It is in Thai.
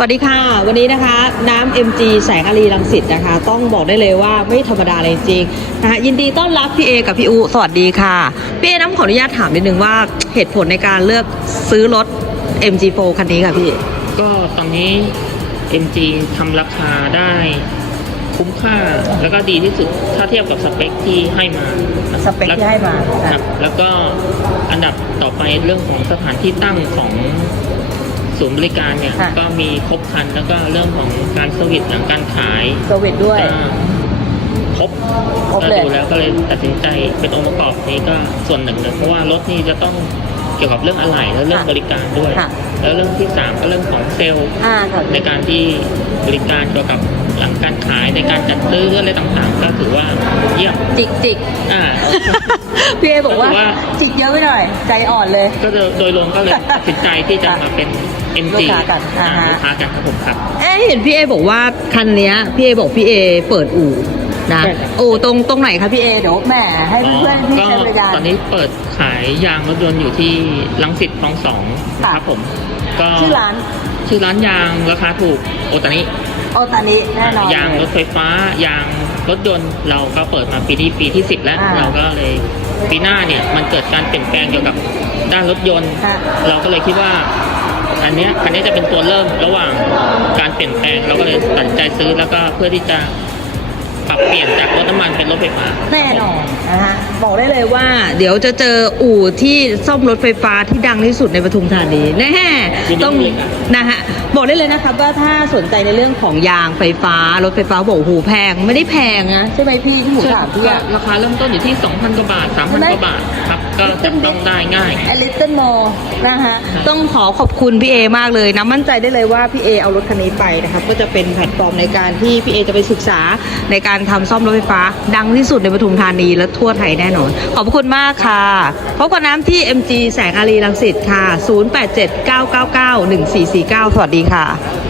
สวัสดีค่ะ วันนี้นะคะน้ำ MG แสงอารีรังสิตนะคะ ต้องบอกได้เลยว่าไม่ธรรมดาเลยจริงๆนะคะยินดีต้อนรับพี่เอกับพี่อุสวัสดีค่ะ พี่เอน้ำขออนุญาตถามนิดนึงว่าเหตุผลในการเลือกซื้อรถ MG4 คันนี้ค่ะพี่ ก็ตอนนี้ MG ทำราคาได้คุ้มค่าแล้วก็ดีที่สุดถ้าเทียบกับสเปคที่ให้มาสเปคที่ให้มาครับแล้วก็อันดับต่อไปเรื่องของสถานที่ตั้งของ ศูนย์บริการเนี่ย ค่ะ ก็มีครบครันแล้วก็เรื่องของการสวิตอย่างการขายเซอร์วิสด้วย ก็ครบครบก็เลยดูแล้วก็เลยตัดสินใจเป็นองค์ประกอบนี้ก็ส่วนหนึ่งเลยเพราะว่ารถนี่จะต้องเกี่ยวกับเรื่องอะไหล่และเรื่องค่ะบริการด้วย ค่ะ แล้วเรื่องที่สามก็เรื่องของเซลล์ อ่าค่ะ ในการที่บริการเกี่ยวกับหลังการขายในการจัดซื้ออะไรต่างๆ ก็ถือว่าเยี่ยมจิกจิกอ่า พี่เอบอกว่า ก็ถือว่า จิกเยอะไปหน่อย ใจอ่อนเลย ก็โดยรวมก็เลยตัดสินใจที่จะมาเป็น MG ลูกค้ากันอ่าฮะ ลูกค้ากันครับผมครับ เอ๊ะเห็นพี่เอบอกว่าคันเนี้ยพี่เอบอกพี่เอเปิดอู่นะใช่ครับ อู่ตรงตรงไหนคะพี่เอเดี๋ยวแหมให้เพื่อนๆที่ก็ใช้บริการ ตอนนี้เปิดขายยางรถยนต์อยู่ที่ลังสิตคลองสองนะครับผม ก็ชื่อร้านชื่อร้านยางราคาถูกโอตานิโอตานิแน่นอน ยางรถไฟฟ้ายางรถยนต์เราก็เปิดมาปีนี้ปีที่10แล้วอ่าเราก็เลยปีหน้าเนี่ยมันเกิดการเปลี่ยนแปลงเกี่ยวกับด้านรถยนต์ ฮะ เราก็เลยคิดว่า อันเนี้ยคันนี้จะเป็นตัวเริ่มระหว่างการเปลี่ยนแปลงเราก็เลยตัดสินใจซื้อแล้วก็เพื่อที่จะปรับเปลี่ยนจากรถน้ำมันเป็นรถไฟฟ้า แน่นอนนะฮะบอกได้เลยว่า เดี๋ยวจะเจออู่ที่ซ่อมรถไฟฟ้าที่ดังที่สุดในปทุมธานีแน่ยินดีต้องเลยครับนะฮะบอกได้เลยนะครับว่าถ้าสนใจในเรื่องของยางไฟฟ้ารถไฟฟ้าบอกโอ้โหแพงไม่ได้แพงนะใช่ไหมพี่ที่หมูถามพี่ก็อะราคาเริ่มต้นอยู่ที่ 2,000กว่าบาทใช่3,000ไหมกว่าบาทครับ ก็จับต้องได้ง่าย a little more นะฮะครับต้องขอขอบคุณพี่เอมากเลยนะมั่นใจได้เลยว่าพี่เอเอารถคันนี้ไปนะครับก็จะเป็นแพลตฟอร์มในการที่พี่เอจะไปศึกษาในการทำซ่อมรถไฟฟ้า ดังที่สุดในปทุมธานีและทั่วไทยแน่นอน ขอบคุณมากค่ะพบกับน้ำที่ MG แสงอารีรังสิตค่ะ 0879991449 สวัสดีค่ะ